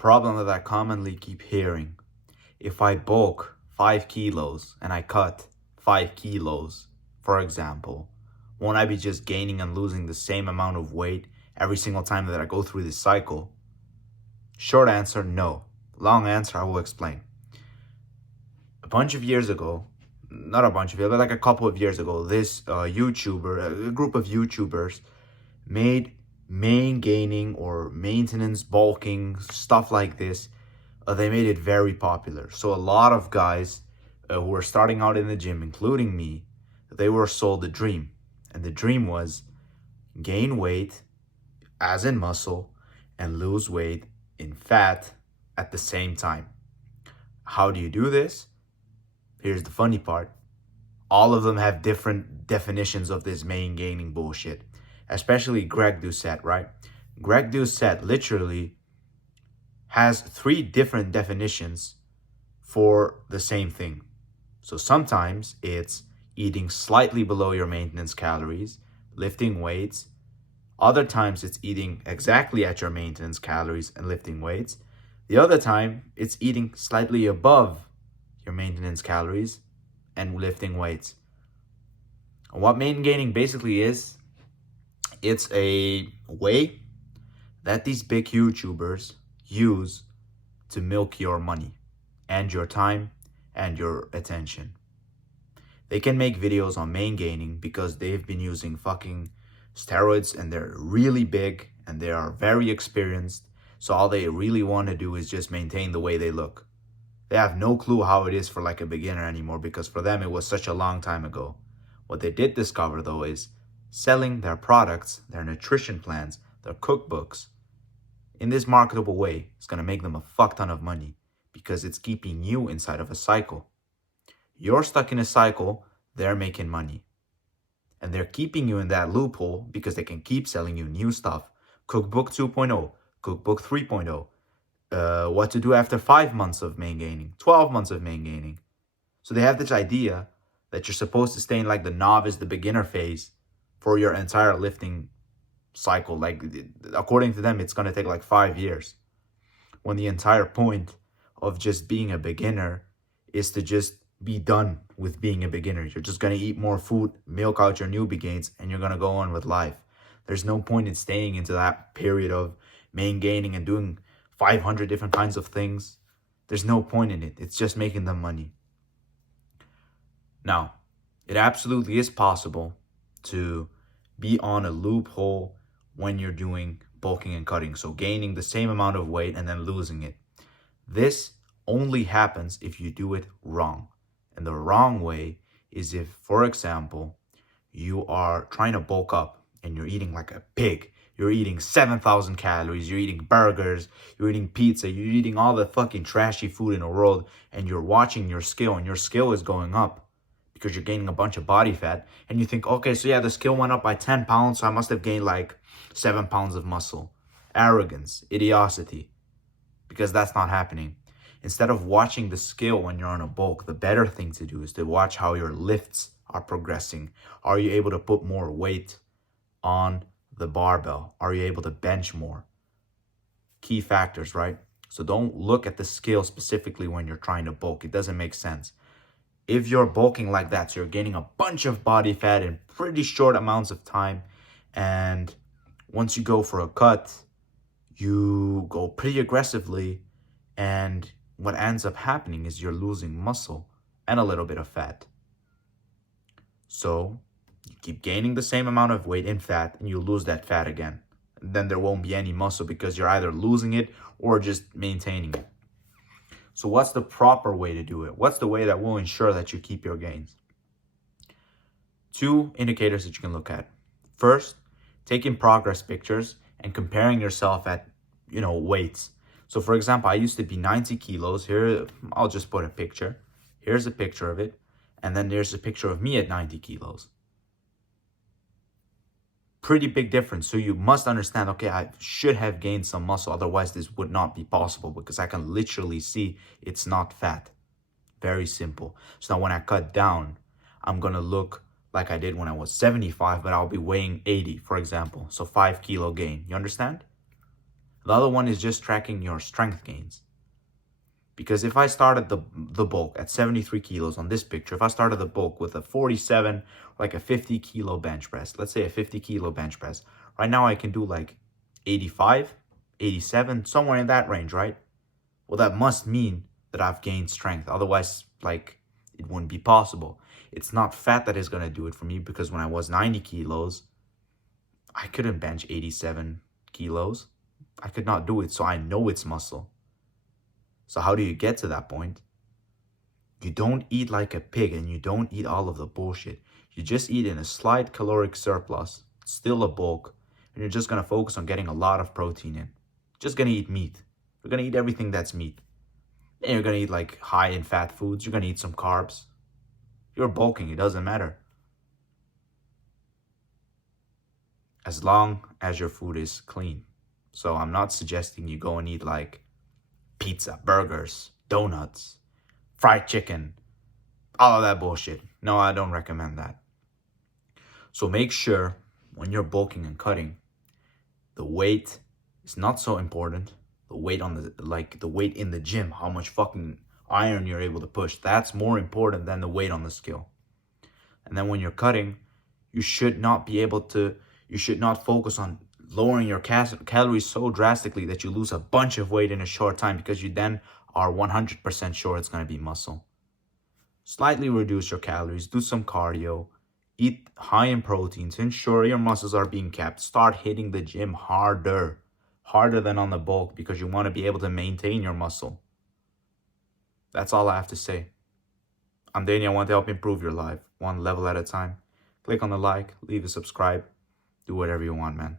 problem that I commonly keep hearing. If I bulk 5 kilos and I cut 5 kilos, for example, won't I be just gaining and losing the same amount of weight every single time that I go through this cycle? Short answer, no. Long answer, I will explain. A bunch of years ago, not a bunch of years, but like a couple of years ago, this a group of YouTubers made main gaining or maintenance bulking, stuff like this. They made it very popular. So a lot of guys who were starting out in the gym, including me, they were sold a dream. And the dream was gain weight, as in muscle, and lose weight in fat at the same time. How do you do this? Here's the funny part. All of them have different definitions of this main gaining bullshit. Especially Greg Doucette, right? Greg Doucette literally has 3 different definitions for the same thing. So sometimes it's eating slightly below your maintenance calories, lifting weights. Other times it's eating exactly at your maintenance calories and lifting weights. The other time it's eating slightly above your maintenance calories and lifting weights. And what main gaining basically is, it's a way that these big YouTubers use to milk your money and your time and your attention. They can make videos on main gaining because they've been using fucking steroids and they're really big and they are very experienced. So all they really want to do is just maintain the way they look. They have no clue how it is for like a beginner anymore because for them it was such a long time ago. What they did discover though is selling their products, their nutrition plans, their cookbooks in this marketable way is going to make them a fuck ton of money because it's keeping you inside of a cycle. You're stuck in a cycle, they're making money. And they're keeping you in that loophole because they can keep selling you new stuff. Cookbook 2.0, Cookbook 3.0, what to do after 5 months of main gaining, 12 months of main gaining. So they have this idea that you're supposed to stay in like the novice, the beginner phase for your entire lifting cycle. Like according to them, it's going to take like 5 years. When the entire point of just being a beginner is to just be done with being a beginner. You're just going to eat more food, milk out your newbie gains, and you're going to go on with life. There's no point in staying into that period of main gaining and doing 500 different kinds of things. There's no point in it. It's just making them money. Now, it absolutely is possible to be on a loophole when you're doing bulking and cutting. So gaining the same amount of weight and then losing it. This only happens if you do it wrong. And the wrong way is if, for example, you are trying to bulk up and you're eating like a pig. You're eating 7,000 calories. You're eating burgers. You're eating pizza. You're eating all the fucking trashy food in the world. And you're watching your scale and your scale is going up because you're gaining a bunch of body fat. And you think, okay, so yeah, the scale went up by 10 pounds. So I must have gained like 7 pounds of muscle. Arrogance, idiocity, because that's not happening. Instead of watching the scale when you're on a bulk, the better thing to do is to watch how your lifts are progressing. Are you able to put more weight on the barbell? Are you able to bench more? Key factors, right? So don't look at the scale specifically when you're trying to bulk. It doesn't make sense. If you're bulking like that, so you're gaining a bunch of body fat in pretty short amounts of time, and once you go for a cut, you go pretty aggressively, and what ends up happening is you're losing muscle and a little bit of fat. So you keep gaining the same amount of weight in fat and you lose that fat again. Then there won't be any muscle because you're either losing it or just maintaining it. So what's the proper way to do it? What's the way that will ensure that you keep your gains? 2 indicators that you can look at. First, taking progress pictures and comparing yourself at, weights. So for example, I used to be 90 kilos. Here, I'll just put a picture. Here's a picture of it. And then there's a picture of me at 90 kilos. Pretty big difference. So you must understand, okay, I should have gained some muscle. Otherwise, this would not be possible because I can literally see it's not fat. Very simple. So now when I cut down, I'm going to look like I did when I was 75, but I'll be weighing 80, for example. So 5 kilo gain. You understand? The other one is just tracking your strength gains. Because if I started the bulk at 73 kilos on this picture, if I started the bulk with a 47, like a 50 kilo bench press, let's say a 50 kilo bench press, right now I can do like 85, 87, somewhere in that range, right? Well, that must mean that I've gained strength. Otherwise, like, it wouldn't be possible. It's not fat that is going to do it for me, because when I was 90 kilos, I couldn't bench 87 kilos. I could not do it, so I know it's muscle. So how do you get to that point? You don't eat like a pig, and you don't eat all of the bullshit. You just eat in a slight caloric surplus, still a bulk, and you're just going to focus on getting a lot of protein in. Just going to eat meat. You're going to eat everything that's meat. And you're going to eat like high in fat foods. You're going to eat some carbs. You're bulking, it doesn't matter. As long as your food is clean. So I'm not suggesting you go and eat like pizza, burgers, donuts, fried chicken, all of that bullshit. No, I don't recommend that. So make sure when you're bulking and cutting, the weight is not so important. The weight on the weight in the gym, how much fucking iron you're able to push, that's more important than the weight on the scale. And then when you're cutting, you should not focus on lowering your calories so drastically that you lose a bunch of weight in a short time, because you then are 100% sure it's going to be muscle. Slightly reduce your calories, do some cardio, eat high in proteins, ensure your muscles are being kept. Start hitting the gym harder than on the bulk, because you want to be able to maintain your muscle. That's all I have to say. I'm Danny. I want to help improve your life one level at a time. Click on the like, leave a subscribe, do whatever you want, man.